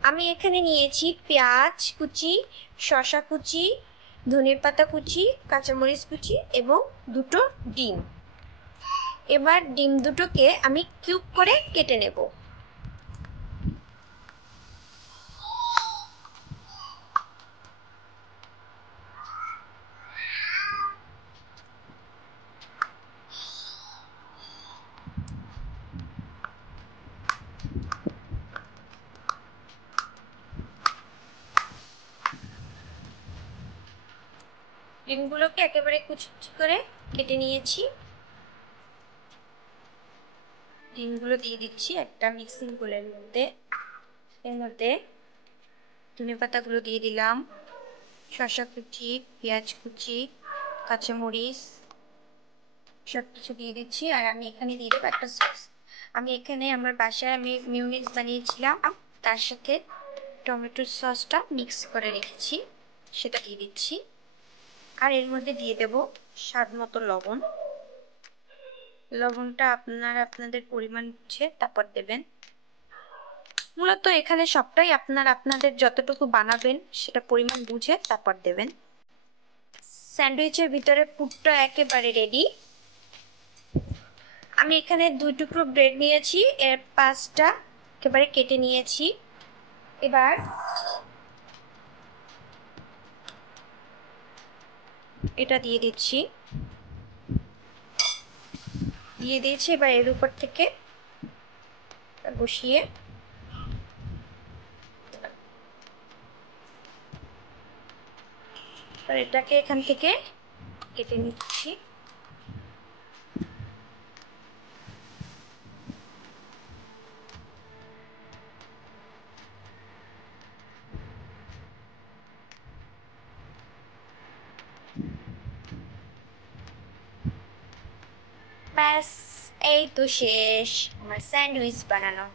আমি এখানে নিয়েছি পেঁয়াজ কুচি, শসা কুচি, ধনের পাতা কুচি, কাঁচামরিচ কুচি এবং দুটো ডিম। এবার ডিম দুটোকে আমি কিউব করে কেটে নেব। ডিমগুলোকে একেবারে কুচি কুচি করে কেটে নিয়েছি। ডিমগুলো দিয়ে দিচ্ছি একটা মিক্সিং বোলের মধ্যে। এর মধ্যে ধনেপাতাগুলো দিয়ে দিলাম, শসা কুচি, পেঁয়াজ কুচি, কাঁচামরিচ সব কিছু দিয়ে দিচ্ছি। আর আমি এখানে দিয়ে দেবো একটা সস। আমি এখানে আমার বাসায় মিউনিস বানিয়েছিলাম, তার সাথে টমেটোর সসটা মিক্স করে রেখেছি, সেটা দিয়ে দিচ্ছি। আর এর মধ্যে দিয়ে দেব স্বাদ মতো লবণ। লবণটা আপনারা আপনাদের পরিমাণ বুঝে তারপর দেবেন। মূলত এখানে সবটাই আপনাদের যতটুকু বানাবেন সেটা পরিমাণ বুঝে তারপর দেবেন। স্যান্ডউইচের ভিতরে পুরটা একেবারে রেডি। আমি এখানে 2 টুকরো ব্রেড নিয়েছি, এর 5টা একেবারে কেটে নিয়েছি। এবার এটা দিয়ে দিচ্ছি, এবার এর উপর থেকে বসিয়ে এটাকে এখান থেকে কেটে নিচ্ছি। ব্যাস, এই তো শেষ আমার স্যান্ডউইচ বানানো।